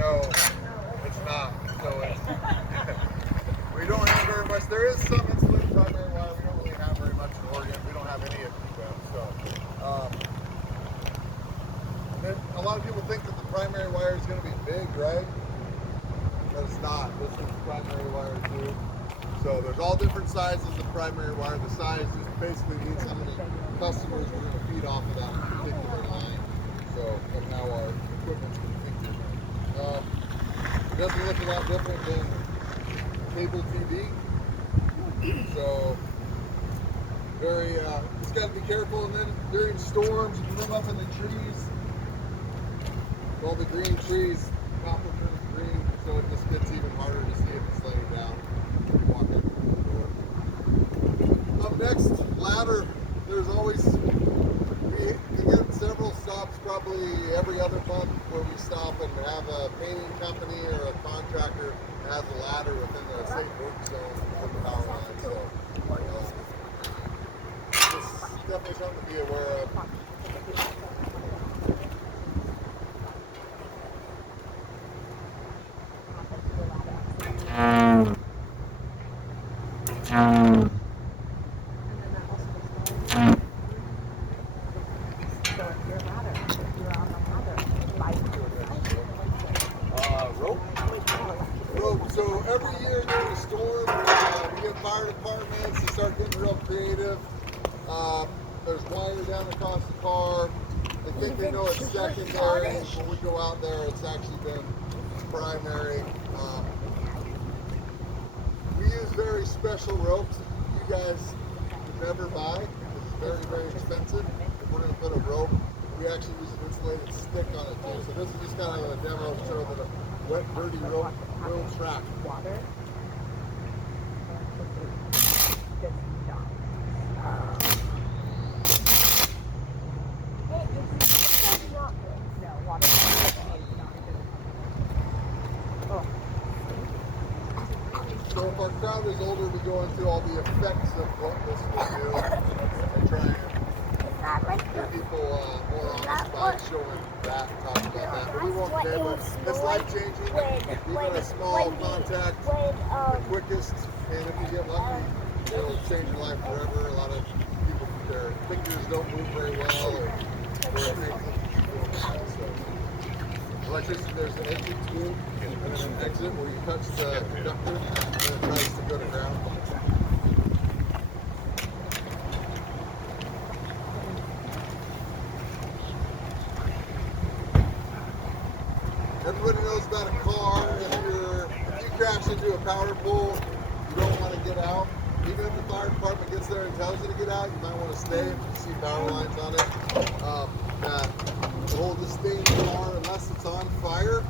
No, it's not. So it's, we don't have very much. There is some insulated primary wire. We don't really have very much in Oregon. We don't have any of them. So, and then a lot of people think that the primary wire is going to be big, right? But it's not. This is primary wire too. So there's all different sizes of primary wire. The size just basically means how many customers we're going to feed off of that particular line. So that's how our equipment's configured. It doesn't look a lot different than cable TV. So very, just got to be careful. And then during storms, if you live up in the trees, all the green trees, copper turns green, so it just gets even harder to see if it's laying down. Walk up to the door. Up next, ladder. There's always, we get several stops probably every other month where we stop and have a painting company or a contractor that has a ladder within the safe work zone for the power line. So it's definitely something to be aware of. So every year during a storm, we get fire departments to start getting real creative. There's wire down across the car. They think they know it's secondary. When we go out there, it's actually been primary. We use very special ropes that you guys would never buy. It's very, very expensive. If we're going to put a rope, we actually use an insulated stick on it too. So this is just kind of a demo to show that a wet, dirty rope will track. Water. So if our crowd is older, we go into all the effects of what this will do and try and get people more honest by showing that, talking about that. But we won't today, but it's life-changing. Even a small contact, the quickest, and if you get lucky, it'll change your life forever. A lot of people, their fingers don't move very well, or it makes them feel bad. So, electricity, there's an entry tube and then an exit where you touch the conductor and it tries to go to ground. Everybody knows about a car. If you crash into a power pole, you don't want to get out. Even if the fire department gets there and tells you to get out, you might want to stay if you see power lines on it. Hold the stay car unless it's on fire.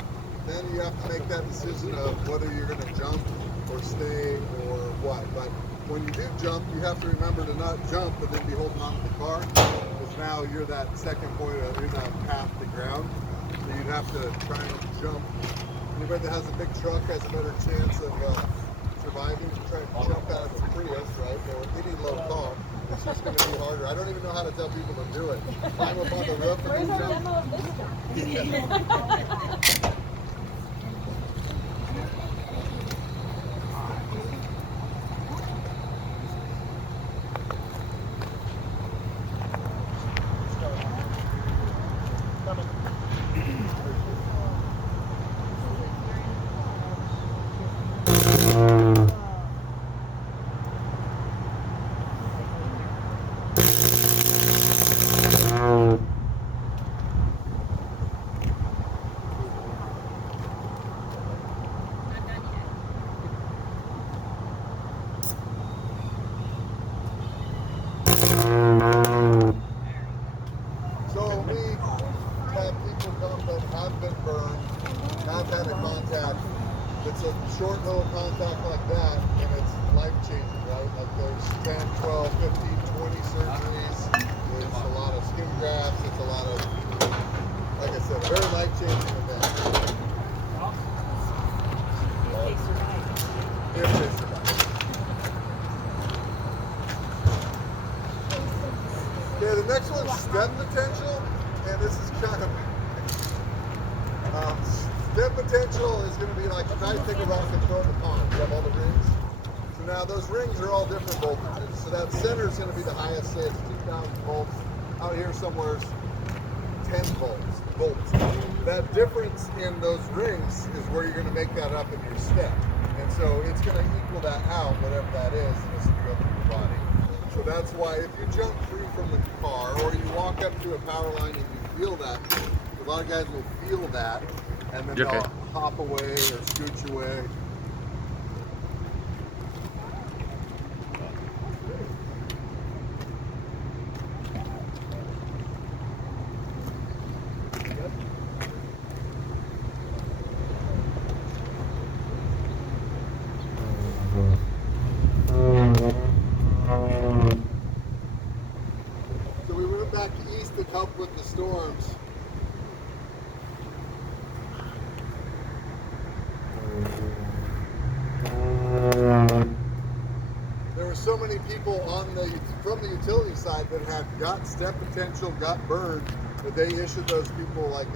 Then you have to make that decision of whether you're going to jump or stay or what. But when you do jump, you have to remember to not jump and then be holding onto the car, because now you're that second point, you're that path to ground. So you'd have to try and jump. Anybody that has a big truck has a better chance of surviving. You try and jump out of a Prius, right? Or any low car. It's just going to be harder. I don't even know how to tell people to do it. Climb up on the roof and then jump. It's a short little contact like that, and it's life-changing, right? Like there's 10, 12, 15, 20 surgeries. There's a lot of skin grafts. It's a lot of, like I said, very life-changing event. If they survive. Okay, the next one's stem potential, and this is kind of stem step potential is going to be like, if I take a rock and throw it in the pond, you have all the rings. So now those rings are all different voltages. So that center is going to be the highest, say it's 2,000 volts. Out here somewhere is 10 volts. That difference in those rings is where you're going to make that up in your step. And so it's going to equal that out, whatever that is, and this will go through your body. So that's why if you jump free from the car or you walk up to a power line and you feel that, a lot of guys will feel that and then they'll hop away or scooch away. So we went back east to help with the storms. There were so many people from the utility side that had got step potential, got burned, that they issued those people like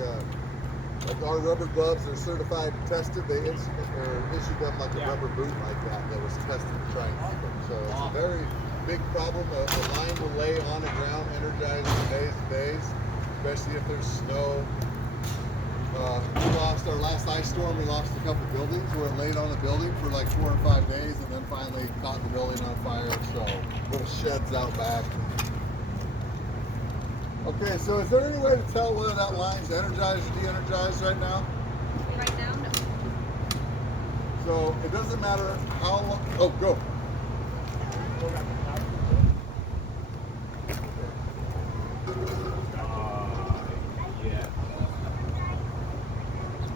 our rubber gloves are certified and tested. They issued them like a rubber boot like that was tested to try and keep them. So it's a very big problem. A line will lay on the ground energized for days and days, especially if there's snow. We lost our last ice storm. We lost a couple buildings where it laid on a building for like 4 or 5 days, and then finally caught the building on fire. So little sheds out back. Okay, so is there any way to tell whether that line's energized or de-energized right now? Right now, no. So it doesn't matter how long. Oh, go.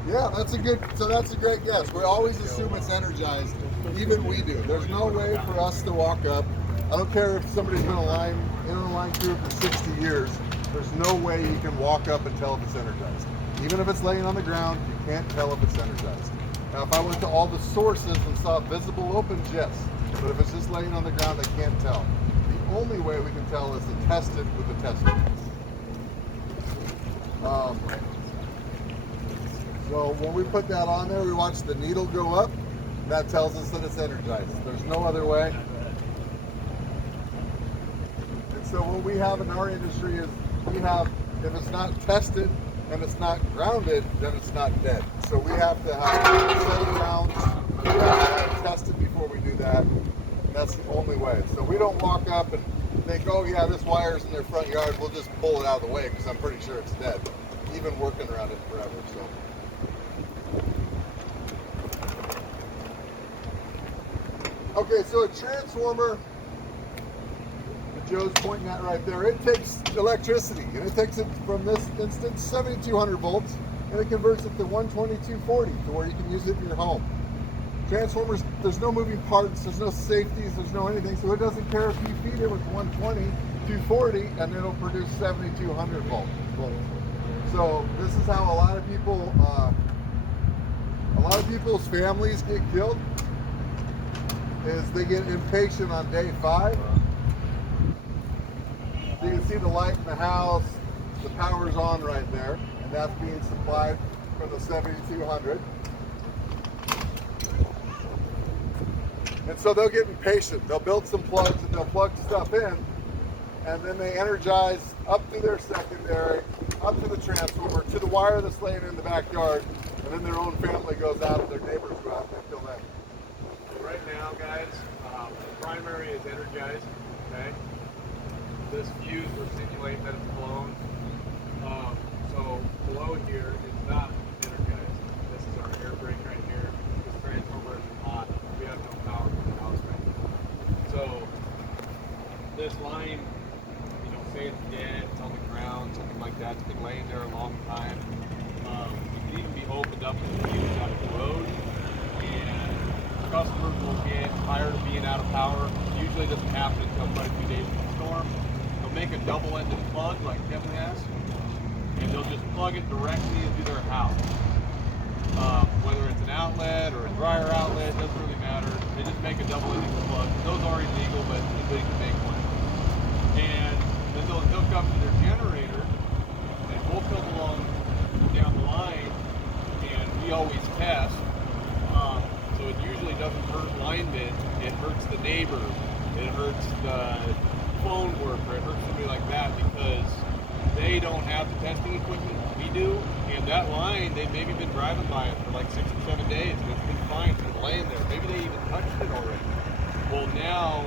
Yeah, that's a great guess. We always assume it's energized. Even we do. There's no way for us to walk up. I don't care if somebody's been in a line crew for 60 years. There's no way you can walk up and tell if it's energized. Even if it's laying on the ground, you can't tell if it's energized. Now, if I went to all the sources and saw visible opens, yes. But if it's just laying on the ground, I can't tell. The only way we can tell is to test it with the tester. So when we put that on there, we watch the needle go up. That tells us that it's energized. There's no other way. And so what we have in our industry is if it's not tested and it's not grounded, then it's not dead. So we have to have a set of grounds. We have to have it tested before we do that. And that's the only way. So we don't walk up and think, oh yeah, this wire's in their front yard. We'll just pull it out of the way because I'm pretty sure it's dead. Even working around it forever. So. Okay, so a transformer, that Joe's pointing at right there, it takes electricity, and it takes it from this instance 7,200 volts, and it converts it to 120, 240 to where you can use it in your home. Transformers, there's no moving parts, there's no safeties, there's no anything, so it doesn't care if you feed it with 120, 240, and it'll produce 7,200 volts. So this is how a lot of people's families get killed. Is they get impatient on day 5. So you can see the light in the house, the power's on right there, and that's being supplied from the 7200. And so they'll get impatient. They'll build some plugs and they'll plug stuff in, and then they energize up to their secondary, up to the transformer, to the wire that's laying in the backyard, and then their own family goes out and their neighbors go out and they kill them. Right now, guys, the primary is energized, okay? This fuse, we're simulating that it's blown. So below here is not energized. This is our air brake right here. This transformer is hot. We have no power in the house right now. So this line, say it's dead, it's on the ground, something like that. It's been laying there a long time. It can even be opened up and the fuse out of the road. Customers will get tired of being out of power. Usually it doesn't happen until quite a few days of the storm. They'll make a double-ended plug like Kevin has, and they'll just plug it directly into their house. Whether it's an outlet or a dryer outlet, doesn't really matter. They just make a double-ended plug. Those are illegal, but anybody can make one. And then they'll hook up to their generator, and we'll come along down the line, and we we always test. So it usually doesn't hurt linemen. It hurts the neighbor. It hurts the phone worker. It hurts somebody like that because they don't have the testing equipment we do. And that line, they've maybe been driving by it for like 6 or 7 days, and it's been fine. It's been laying there. Maybe they even touched it already. Well, now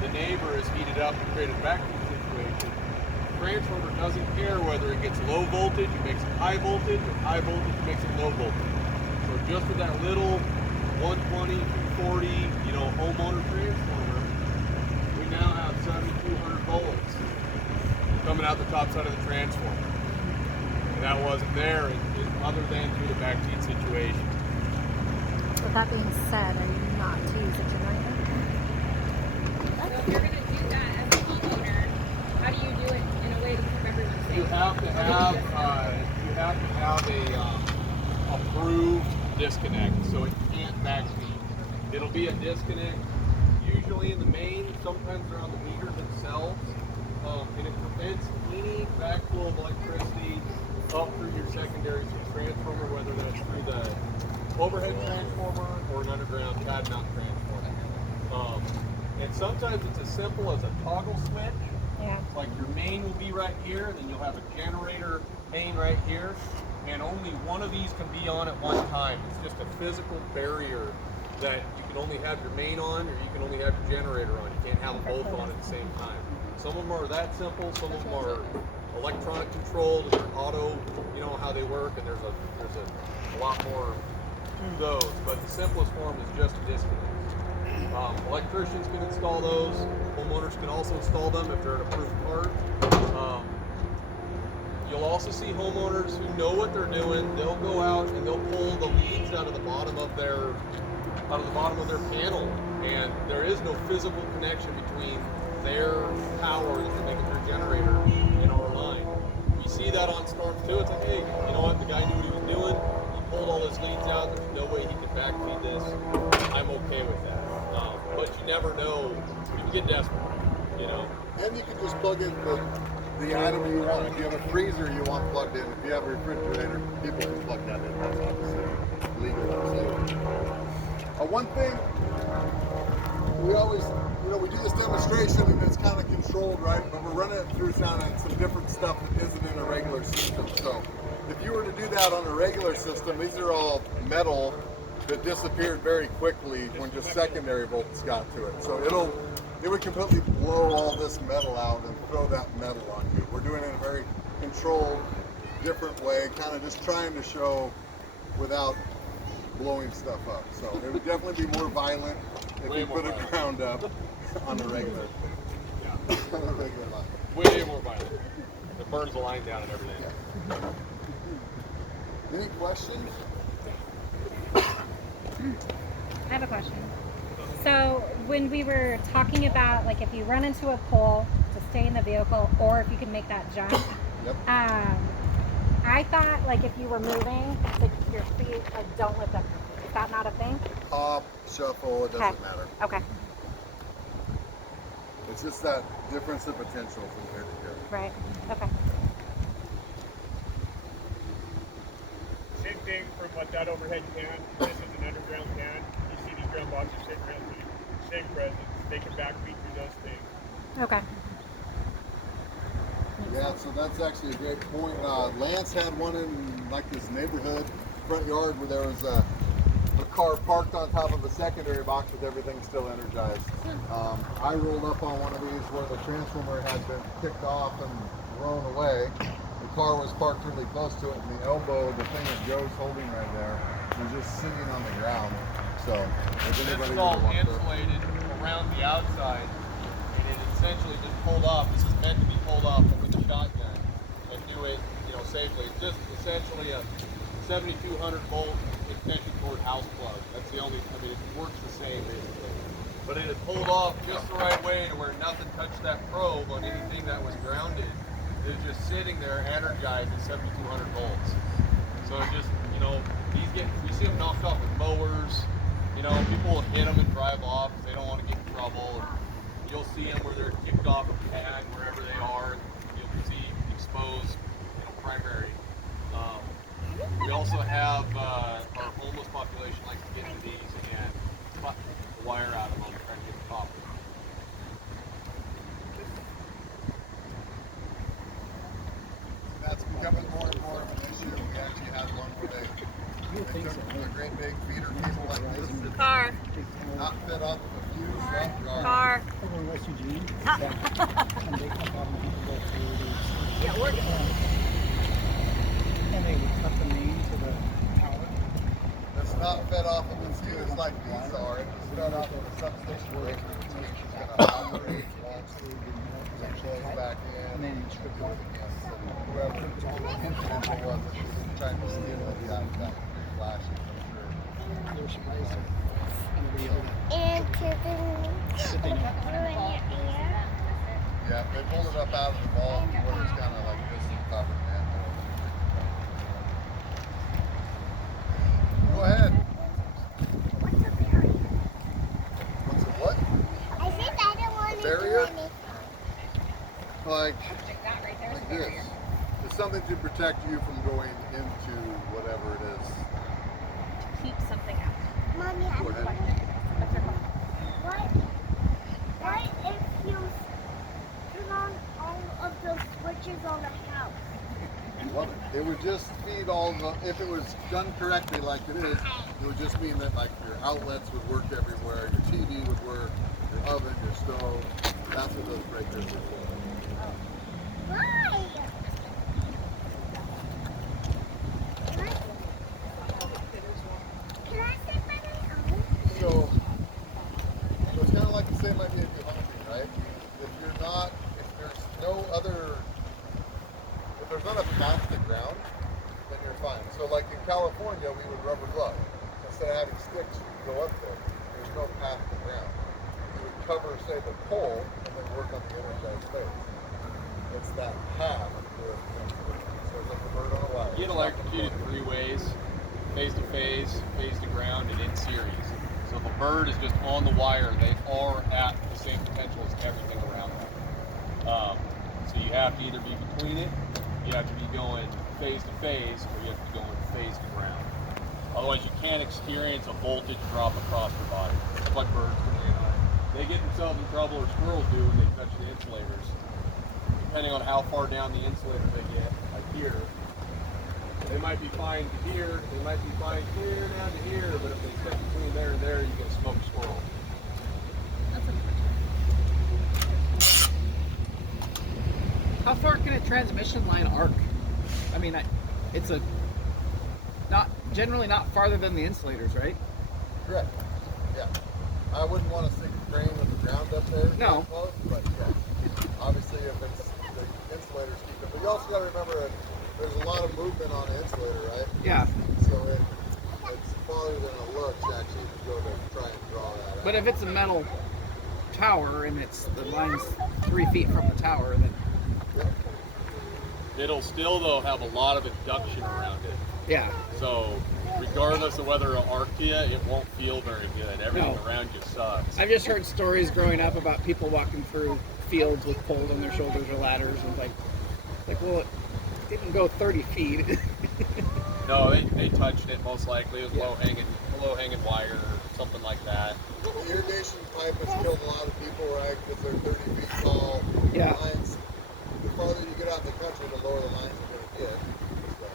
the neighbor has heated up and created a vacuum situation. The transformer doesn't care whether it gets low voltage, it makes it high voltage, or high voltage, it makes it low voltage. So just with that little 120, 240, homeowner transformer, we now have 7,200 volts coming out the top side of the transformer. And that wasn't there other than through the backseat situation. With that being said, are you not to use a generator? So if you're going to do that as a homeowner, how do you do it in a way to keep everyone safe? You have to have a approved disconnect, so it can't backseat. It'll be a disconnect, usually in the main. Sometimes they're on the meters themselves, and it prevents any backflow of electricity up through your secondary transformer, whether that's through the overhead transformer or an underground pad mount transformer. And sometimes it's as simple as a toggle switch. Yeah. Like your main will be right here, and then you'll have a generator main right here, and only one of these can be on at one time. It's just a physical barrier that you can only have your main on, or you can only have your generator on. You can't have them both on at the same time. Some of them are that simple. Some of them are electronic controlled, and they're auto. You know how they work, and there's a lot more to those. But the simplest form is just a disconnect. Electricians can install those. Homeowners can also install them if they're an approved part. You'll also see homeowners who know what they're doing. They'll go out and they'll pull the leads out of the bottom of their panel, and there is no physical connection between their power that they're making their generator and our line. We see that on storms too. It's like, hey, you know what? The guy knew what he was doing. He pulled all his leads out. There's no way he can backfeed this. I'm okay with that. But you never know. You can get desperate, And you can just plug in the item you want. If you have a freezer you want plugged in, if you have a refrigerator, people can plug that in. That's obviously legal. So, one thing, we always, we do this demonstration and it's kind of controlled, right? But we're running it through some different stuff that isn't in a regular system. So if you were to do that on a regular system, these are all metal that disappeared very quickly when just secondary volts got to it. So it would completely blow all this metal out and throw that metal on you. We're doing it in a very controlled, different way, kind of just trying to show without blowing stuff up. So it would definitely be more violent if you put a ground up on a regular, on a regular line. Way more violent. It burns the line down and everything. Yeah. Any questions? I have a question. So when we were talking about like if you run into a pole to stay in the vehicle, or if you can make that jump, Yep. I thought like if you were moving, like your feet like don't lift up. Is that not a thing? Hop, shuffle, it doesn't matter. Okay. It's just that difference in potential from here to here. Right. Okay. Same thing from what that overhead can. This is an underground can. You see these ground boxes sitting around the same presence. They can backfeed through those things. Okay. Yeah, so that's actually a great point. Lance had one in like this neighborhood front yard where there was a car parked on top of a secondary box with everything still energized. I rolled up on one of these where the transformer had been kicked off and thrown away. The car was parked really close to it, and the elbow, the thing that Joe's holding right there, was just sitting on the ground. So if This anybody is all really wants to- insulated around the outside, and it essentially just pulled off. This is meant to be pulled off with a shotgun and do it, safely. It's just essentially a 7,200 volt extension cord house plug. That's the only. It works the same basically. But it had pulled off just the right way to where nothing touched that probe on anything that was grounded. It was just sitting there energized at 7,200 volts. So it just, we see them knocked off with mowers. People will hit them and drive off because they don't want to get in trouble. You'll see them where they're kicked off a pad wherever they are. You'll see exposed, primary. We also have our homeless population likes to get into these and cut the wire out of them, trying to get the copper. That's becoming more and more of an issue. We actually had one where they took a great big feeder cable like this, Car. not fit up with a fuse, left guard. Car. Over in West Eugene, and they come out and people go through these. Yeah, we're good. And they would cut the main to the tower. It's not fed off of a fuse like these are. It's fed off of a substation breaker. It's just gonna operate once, then close back in, And then it's do it again. So whoever individual was that was trying to steal it, yeah, that flashing for sure. they were surprised that nobody ever And to the did they know. blue in your ear. Yeah, they pulled it up out of the vault where it's kind of like this and covered manhole. Go ahead. What's a barrier? What's it, what? I said I don't want to do Barrier? anything. Like That right there is a this. barrier. It's something to protect you from going into whatever it is. Keep something out. Mommy, I have Go a ahead. question. What if you turn on all of the switches on the house? Love it. It would just feed all the, if it was done correctly like it is, it would just mean that like your outlets would work everywhere, your TV would work, your oven, your stove. That's what those breakers are for. Why? Can I say by my own? So it's kind of like the same idea if you're hunting, right? If there's no other, if there's not a path to ground, then you're fine. So like in California, we would rubber glove. Instead of having sticks, you can go up there. There's no path to ground. You would cover, say, the pole and then work on the energized face. It's that path where it becomes different. So it's like a bird on a wire. You get electrocuted 3 ways: phase to phase to ground, and in series. So if a bird is just on the wire, they are at the same potential as everything around them. So you have to either be between it, you have to be going phase to phase, or you have to be going phase to ground. Otherwise, you can't experience a voltage drop across your body. It's like birds when they get themselves in trouble, or squirrels do when they touch the insulators. Depending on how far down the insulator they get, like here, they might be fine to here, they might be fine clear down to here, but if they step between there and there, you get a smoked squirrel. How far can a transmission line arc? I mean, it's a generally not farther than the insulators, right? Correct. Yeah. I wouldn't want to stick a crane with the ground up there. No. that close, but yeah. Obviously, if it's the insulators keep it. But you also got to remember there's a lot of movement on the insulator, right? Yeah. So it's farther than it looks actually to go to try and draw that out. But if it's a metal tower and the line's 3 feet from the tower, then It'll still, though, have a lot of induction around it. yeah. So regardless of whether it'll arc to you, it won't feel very good. Everything No. around you sucks. I've just heard stories growing up about people walking through fields with poles on their shoulders or ladders, and like well, it didn't go 30 feet. No, they touched it most likely. It was Yeah. low hanging wire or something like that. The irrigation pipe has killed a lot of people, right? Because they're 30 feet tall. Yeah. Lines, the farther you get out in the country, the lower the lines are going to get. So.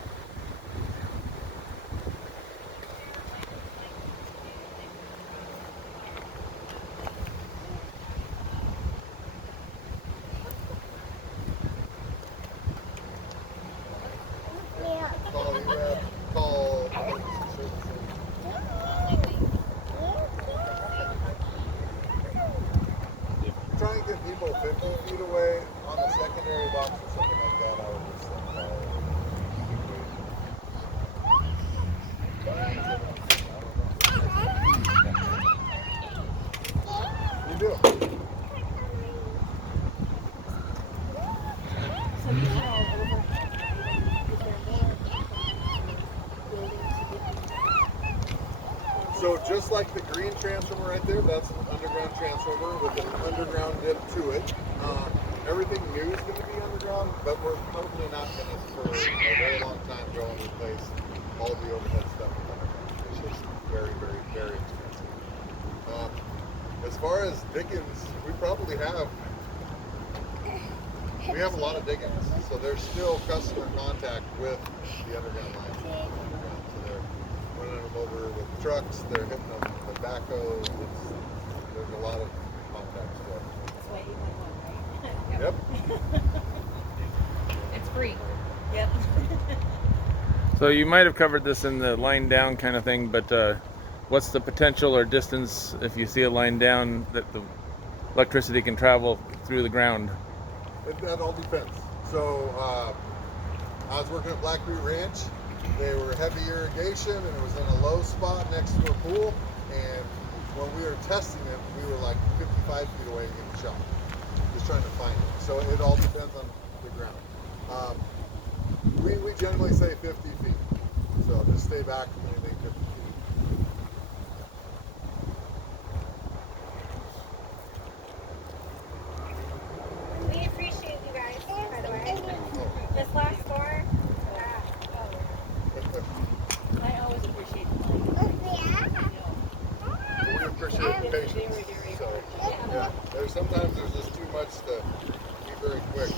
Yeah. Call EREP, call emergency services. If you try and get people 50 feet away on the secondary box or something like that, I would just say you do. So just like the green transformer right there, that's an underground transformer with an underground dip to it. Everything new is going to be underground, but we're probably not going to, for a very long time, go and replace all the overhead stuff with underground. dig-ins, we probably have, we have a lot of dig-ins. So there's still customer contact with the underground lines. So they're running them over with trucks, they're hitting them with backhoes. There's a lot of contact still. That's why you went one, right? Yep. It's free. Yep. So you might have covered this in the line down kind of thing, but what's the potential or distance if you see a line down that the electricity can travel through the ground? That all depends. So I was working at Black Root Ranch. They were heavy irrigation, and it was in a low spot next to a pool. And when we were testing it, we were like 55 feet away getting shot, just trying to find it. So it all depends on the ground. We generally say 50 feet. So just stay back from anything 50 feet. We appreciate you guys, by the way. This last store, I always appreciate We appreciate the patience. So, yeah, sometimes there's just too much to be very quick.